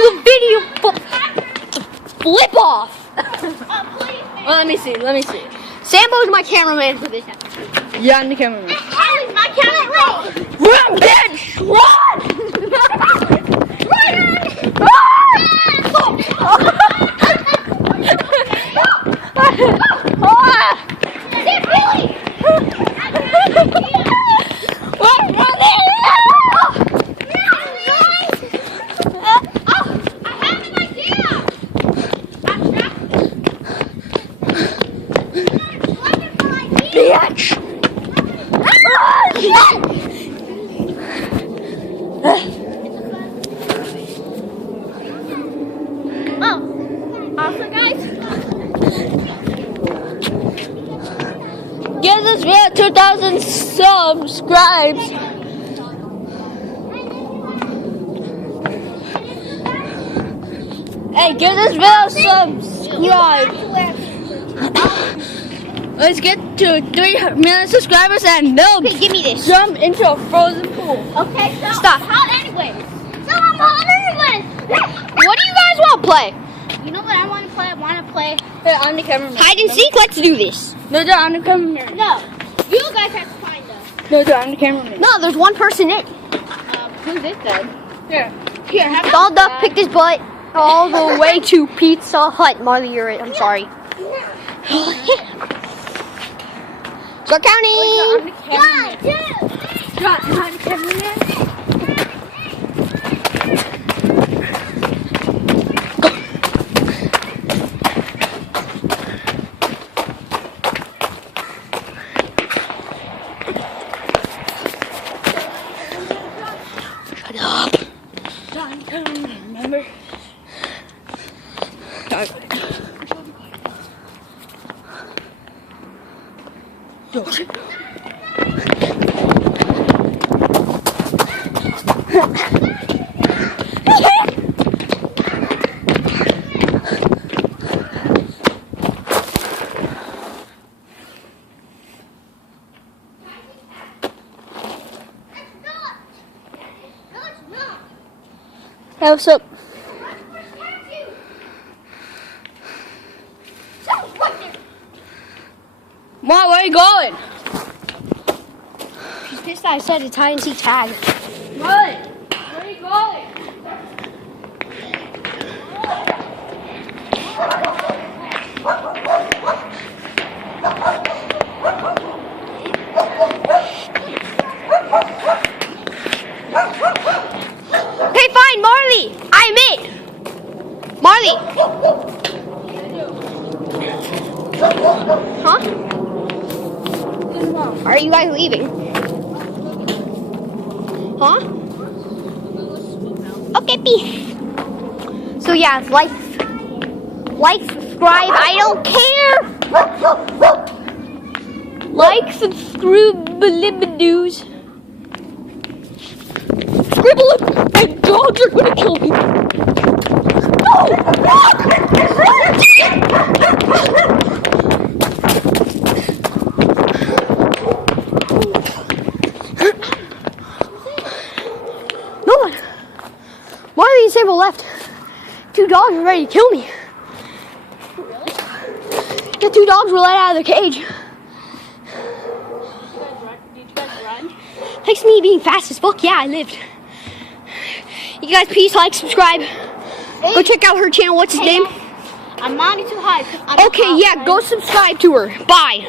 to a video. Flip off. Well, let me see. Sambo's my cameraman for this episode. Yeah, I'm the cameraman. Riley's my cameraman. Run, bitch! Run! Also, guys, give this video 2,000 subscribes. Hey, give this video subscribe. Let's get to 3 million subscribers and no. okay, give me this. Jump into a frozen pool. Okay, so Stop. I'm hot anyways. So I'm hot anyways. What do you guys want to play? You know what I want to play? I want to play. Yeah, I'm the cameraman. Hide and seek. Let's do this. No, I'm the cameraman. No, you guys have to find us. No, I'm the cameraman. No, there's one person in. Who's this then? Here, have Donda picked his butt all the way to Pizza Hut. Marley, you're it. I'm sorry. Start counting. I'm the cameraman. 1, 2, 3. I'm the cameraman. Shut up. John, remember? Hey, what's up? Mom, where are you going? She's pissed that I said it's hide and seek tag. Molly, where are you going? Okay, fine, Marley. I'm it. Marley. Huh? Are you guys leaving? Huh? Okay, peace. So yeah, like, subscribe. I don't care. Like, subscribe, belibidoos. Scribble and dogs are gonna kill me. No one. Marley and Sable left. 2 dogs were ready to kill me. Really? The 2 dogs were let out of the cage. Did you guys run? Thanks to me being fast as fuck. Yeah, I lived. You guys, please like, subscribe. Go check out her channel. What's his name? I'm not too high. Okay, yeah, go subscribe to her. Bye.